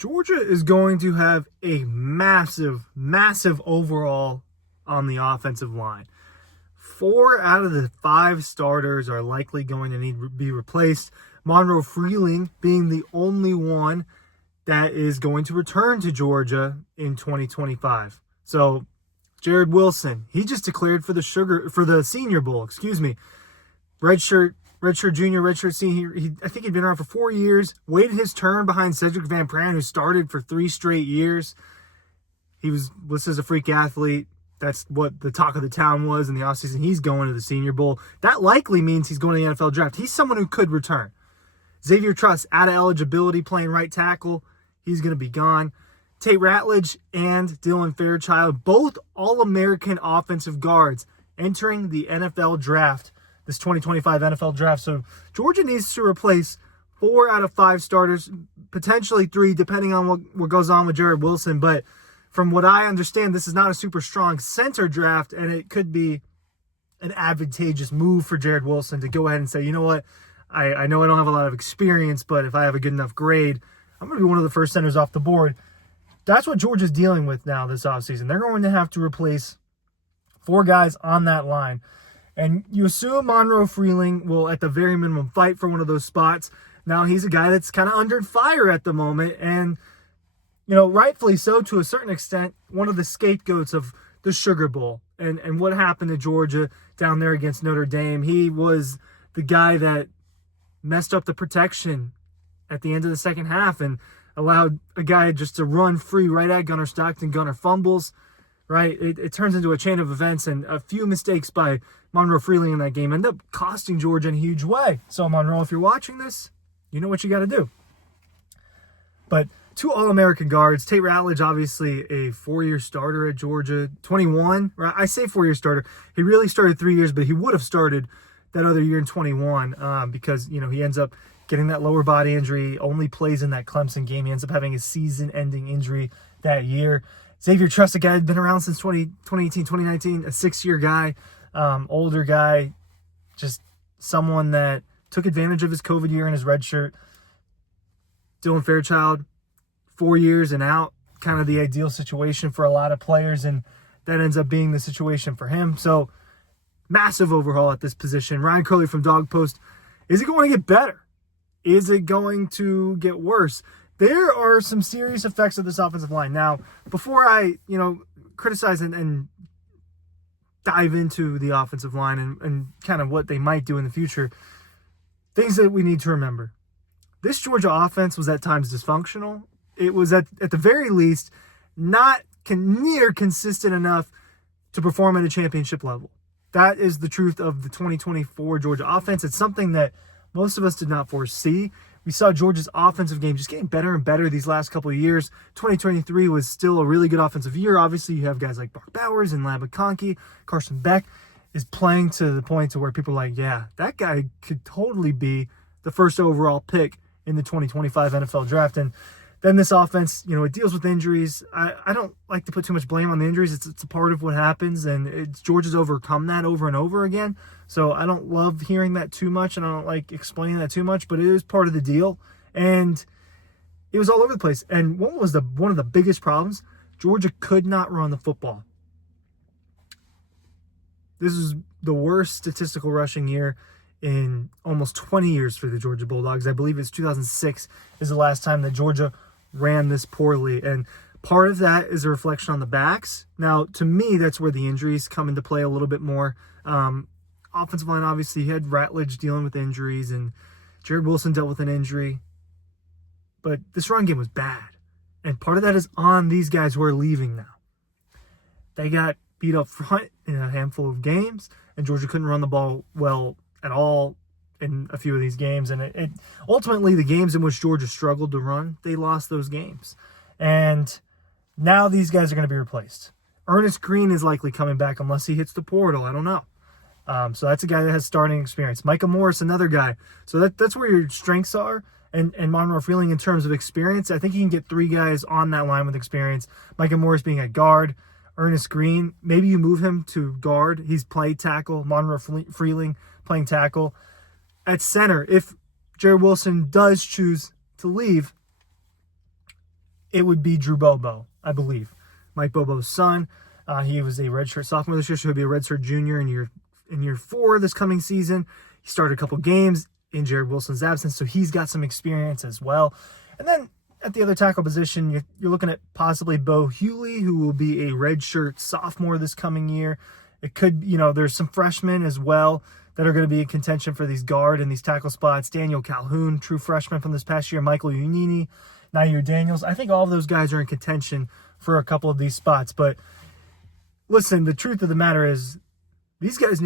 Georgia is going to have a massive overhaul on the offensive line. 4 out of the 5 starters are likely going to need to be replaced. Monroe Freeling being the only one that is going to return to Georgia in 2025. So Jared Wilson, he just declared for the Senior Bowl, redshirt junior, redshirt senior. I think he'd been around for 4 years, waited his turn behind Cedric Van Pran, who started for 3 straight years. He was listed as a freak athlete. That's what the talk of the town was in the offseason. He's going to the Senior Bowl. That likely means he's going to the NFL draft. He's someone who could return. Xavier Truss, out of eligibility, playing right tackle. He's going to be gone. Tate Ratledge and Dylan Fairchild, both All-American offensive guards, entering the NFL draft, this 2025 NFL draft. So Georgia needs to replace 4 out of 5 starters, potentially 3, depending on what goes on with Jared Wilson. But from what I understand, this is not a super strong center draft, and it could be an advantageous move for Jared Wilson to go ahead and say, you know what, I know I don't have a lot of experience, but if I have a good enough grade, I'm going to be one of the first centers off the board. That's what Georgia's dealing with now this offseason. They're going to have to replace 4 guys on that line. And you assume Monroe Freeling will, at the very minimum, fight for one of those spots. Now, he's a guy that's kind of under fire at the moment, and rightfully so to a certain extent, one of the scapegoats of the Sugar Bowl and what happened to Georgia down there against Notre Dame. He was the guy that messed up the protection at the end of the second half and allowed a guy just to run free right at Gunnar Stockton. Gunnar fumbles, right? It turns into a chain of events, and a few mistakes by Monroe Freeling in that game end up costing Georgia in a huge way. So, Monroe, if you're watching this, you know what you got to do. But 2 All-American guards. Tate Ratledge, obviously a 4-year starter at Georgia. 21, right? I say 4-year starter. He really started 3 years, but he would have started that other year in 21 because, he ends up getting that lower body injury, only plays in that Clemson game. He ends up having a season-ending injury that year. Xavier Truss, a guy who'd been around since 2018, 2019, a 6-year guy, older guy, just someone that took advantage of his COVID year in his red shirt. Dylan Fairchild, 4 years and out, kind of the ideal situation for a lot of players, and that ends up being the situation for him. So, massive overhaul at this position. Ryan Curley from Dawg Post, is it going to get better? Is it going to get worse? There are some serious effects of this offensive line. Now, before I, criticize and dive into the offensive line and kind of what they might do in the future, things that we need to remember. This Georgia offense was at times dysfunctional. It was at the very least not near consistent enough to perform at a championship level. That is the truth of the 2024 Georgia offense. It's something that most of us did not foresee. We saw Georgia's offensive game just getting better and better these last couple of years. 2023 was still a really good offensive year. Obviously, you have guys like Brock Bowers and Lab McConkey. Carson Beck is playing to the point to where people are like, yeah, that guy could totally be the first overall pick in the 2025 NFL draft. And then this offense, it deals with injuries. I don't like to put too much blame on the injuries. It's a part of what happens, and Georgia's overcome that over and over again. So I don't love hearing that too much, and I don't like explaining that too much, but it is part of the deal. And it was all over the place. And what was one of the biggest problems? Georgia could not run the football. This is the worst statistical rushing year in almost 20 years for the Georgia Bulldogs. I believe it's 2006 is the last time that Georgia ran this poorly. And part of that is a reflection on the backs. Now, to me, that's where the injuries come into play a little bit more. Offensive line, obviously, you had Ratledge dealing with injuries, and Jared Wilson dealt with an injury. But this run game was bad. And part of that is on these guys who are leaving now. They got beat up front in a handful of games, and Georgia couldn't run the ball well at all in a few of these games. And it ultimately, the games in which Georgia struggled to run, they lost those games. And now these guys are going to be replaced. Ernest Green is likely coming back unless he hits the portal. I don't know. So that's a guy that has starting experience. Micah Morris, another guy. So that's where your strengths are. And Monroe Freeling in terms of experience, I think you can get 3 guys on that line with experience. Micah Morris being at guard. Ernest Green, maybe you move him to guard. He's played tackle. Monroe Freeling playing tackle. At center, if Jared Wilson does choose to leave, it would be Drew Bobo, I believe. Mike Bobo's son. He was a redshirt sophomore this year, so he'll be a redshirt junior in year 4 this coming season. He started a couple games in Jared Wilson's absence, so he's got some experience as well. And then at the other tackle position, you're looking at possibly Bo Hughley, who will be a redshirt sophomore this coming year. It could, there's some freshmen as well that are going to be in contention for these guard and these tackle spots. Daniel Calhoun, true freshman from this past year. Michael Unini, Nair Daniels. I think all of those guys are in contention for a couple of these spots. But listen, the truth of the matter is these guys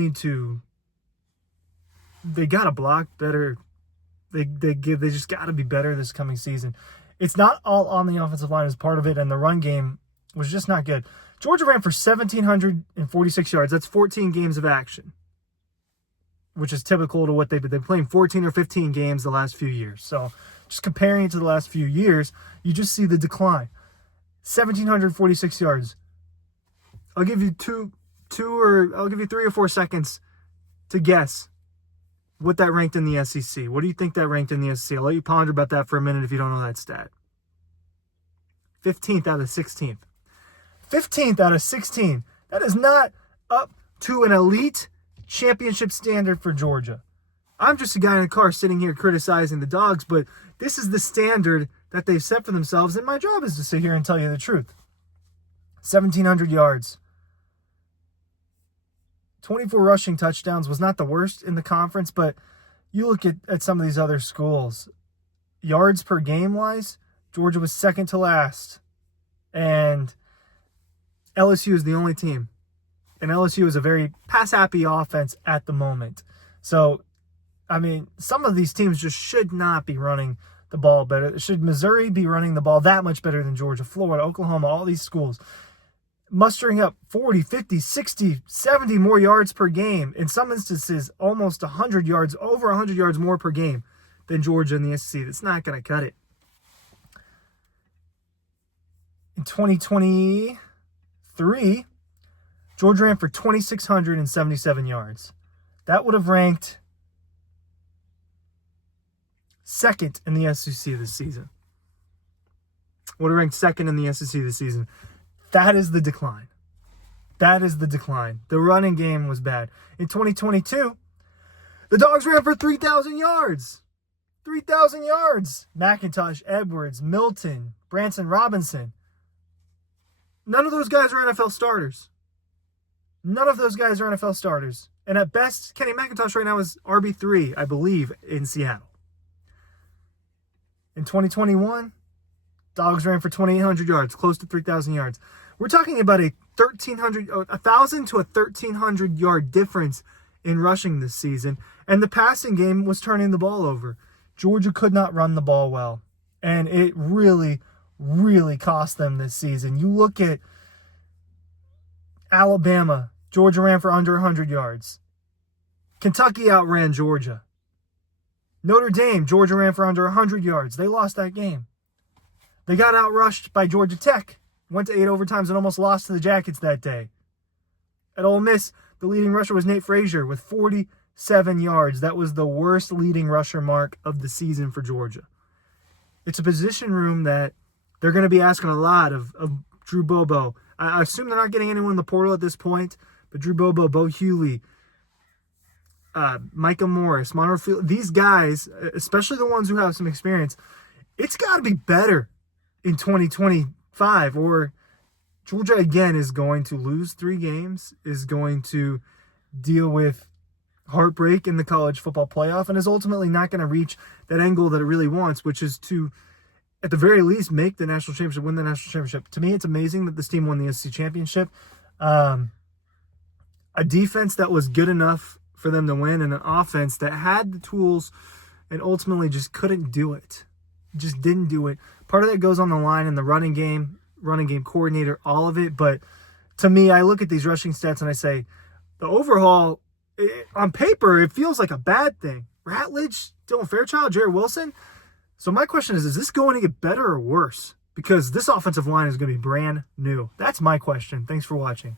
they got to block better. They just got to be better this coming season. It's not all on the offensive line as part of it, and the run game was just not good. Georgia ran for 1,746 yards. That's 14 games of action, which is typical to what they've been playing 14 or 15 games the last few years. So just comparing it to the last few years, you just see the decline. 1,746 yards. I'll give you I'll give you 3 or 4 seconds to guess what that ranked in the SEC. What do you think that ranked in the SEC? I'll let you ponder about that for a minute if you don't know that stat. 15th out of 16th. 15th out of 16. That is not up to an elite championship standard for Georgia. I'm just a guy in a car sitting here criticizing the Dogs, but this is the standard that they've set for themselves, and my job is to sit here and tell you the truth. 1,700 yards. 24 rushing touchdowns was not the worst in the conference, but you look at some of these other schools. Yards per game-wise, Georgia was second to last. And LSU is the only team. And LSU is a very pass-happy offense at the moment. So, some of these teams just should not be running the ball better. Should Missouri be running the ball that much better than Georgia, Florida, Oklahoma, all these schools? Mustering up 40, 50, 60, 70 more yards per game. In some instances, almost 100 yards, over 100 yards more per game than Georgia in the SEC. That's not going to cut it. In 2023, Georgia ran for 2,677 yards. That would have ranked second in the SEC this season. Would have ranked second in the SEC this season. That is the decline. That is the decline. The running game was bad. In 2022, the Dogs ran for 3,000 yards. 3,000 yards. McIntosh, Edwards, Milton, Branson Robinson. None of those guys are NFL starters. None of those guys are NFL starters. And at best, Kenny McIntosh right now is RB3, I believe, in Seattle. In 2021, Dogs ran for 2,800 yards, close to 3,000 yards. We're talking about a 1,000 to 1,300 yard difference in rushing this season, and the passing game was turning the ball over. Georgia could not run the ball well, and it really, really cost them this season. You look at Alabama, Georgia ran for under 100 yards. Kentucky outran Georgia. Notre Dame, Georgia ran for under 100 yards. They lost that game. They got outrushed by Georgia Tech. Went to 8 overtimes and almost lost to the Jackets that day. At Ole Miss, the leading rusher was Nate Frazier with 47 yards. That was the worst leading rusher mark of the season for Georgia. It's a position room that they're going to be asking a lot of Drew Bobo. I assume they're not getting anyone in the portal at this point, but Drew Bobo, Bo Hughley, Micah Morris, Monroe Field, these guys, especially the ones who have some experience, it's got to be better in 2025, or Georgia again is going to lose 3 games, is going to deal with heartbreak in the college football playoff, and is ultimately not going to reach that end goal that it really wants, which is to, at the very least, make the national championship, win the national championship. To me, it's amazing that this team won the SEC championship. A defense that was good enough for them to win, and an offense that had the tools and ultimately just couldn't do it. Just didn't do it. Part of that goes on the line in the running game coordinator, all of it. But to me, I look at these rushing stats and I say, the overhaul, on paper, it feels like a bad thing. Ratledge, Dylan Fairchild, Jared Wilson. So my question is this going to get better or worse? Because this offensive line is going to be brand new. That's my question. Thanks for watching.